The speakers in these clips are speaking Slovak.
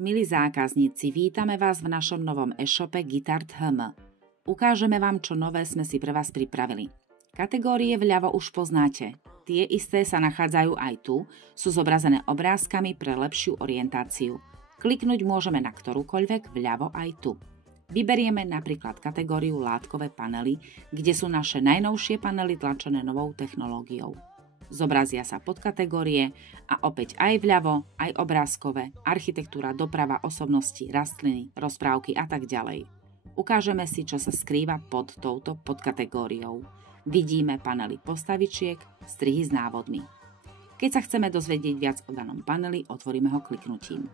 Milí zákazníci, vítame vás v našom novom e-shope Gitart.hm. Ukážeme vám, čo nové sme si pre vás pripravili. Kategórie vľavo už poznáte. Tie isté sa nachádzajú aj tu, sú zobrazené obrázkami pre lepšiu orientáciu. Kliknúť môžeme na ktorúkoľvek vľavo aj tu. Vyberieme napríklad kategóriu látkové panely, kde sú naše najnovšie panely tlačené novou technológiou. Zobrazia sa podkategórie a opäť aj vľavo, aj obrázkové, architektúra, doprava, osobnosti, rastliny, rozprávky a tak ďalej. Ukážeme si, čo sa skrýva pod touto podkategóriou. Vidíme panely postavičiek, strihy s návodmi. Keď sa chceme dozvedieť viac o danom paneli, otvoríme ho kliknutím.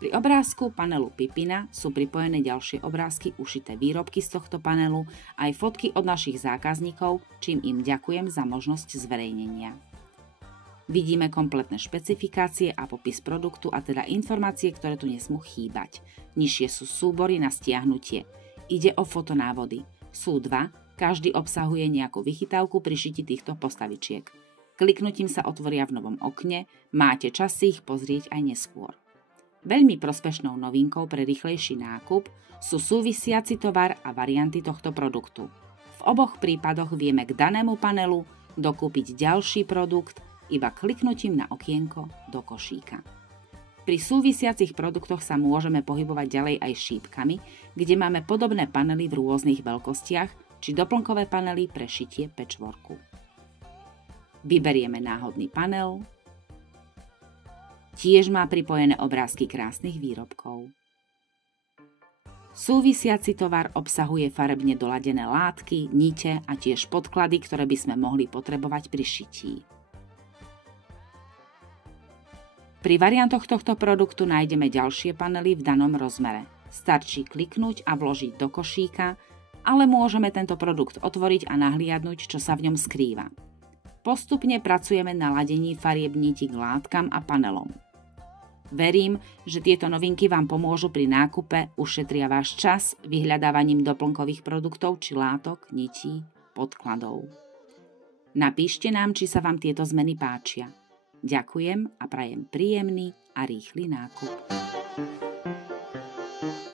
Pri obrázku panelu Pipina sú pripojené ďalšie obrázky, ušité výrobky z tohto panelu, aj fotky od našich zákazníkov, čím im ďakujem za možnosť zverejnenia. Vidíme kompletné špecifikácie a popis produktu, a teda informácie, ktoré tu nesmú chýbať. Nižšie sú súbory na stiahnutie. Ide o fotonávody. Sú dva, každý obsahuje nejakú vychytávku pri šiti týchto postavičiek. Kliknutím sa otvoria v novom okne, máte čas si ich pozrieť aj neskôr. Veľmi prospešnou novinkou pre rýchlejší nákup sú súvisiaci tovar a varianty tohto produktu. V oboch prípadoch vieme k danému panelu dokúpiť ďalší produkt iba kliknutím na okienko do košíka. Pri súvisiacich produktoch sa môžeme pohybovať ďalej aj šípkami, kde máme podobné panely v rôznych veľkostiach či doplnkové panely pre šitie patchworku. Vyberieme náhodný panel. Tiež má pripojené obrázky krásnych výrobkov. Súvisiaci tovar obsahuje farebne doladené látky, nite a tiež podklady, ktoré by sme mohli potrebovať pri šití. Pri variantoch tohto produktu nájdeme ďalšie panely v danom rozmere. Stačí kliknúť a vložiť do košíka, ale môžeme tento produkt otvoriť a nahliadnúť, čo sa v ňom skrýva. Postupne pracujeme na ladení farieb niti k látkam a panelom. Verím, že tieto novinky vám pomôžu pri nákupe, ušetria váš čas vyhľadávaním doplnkových produktov či látok, nití, podkladov. Napíšte nám, či sa vám tieto zmeny páčia. Ďakujem a prajem príjemný a rýchly nákup.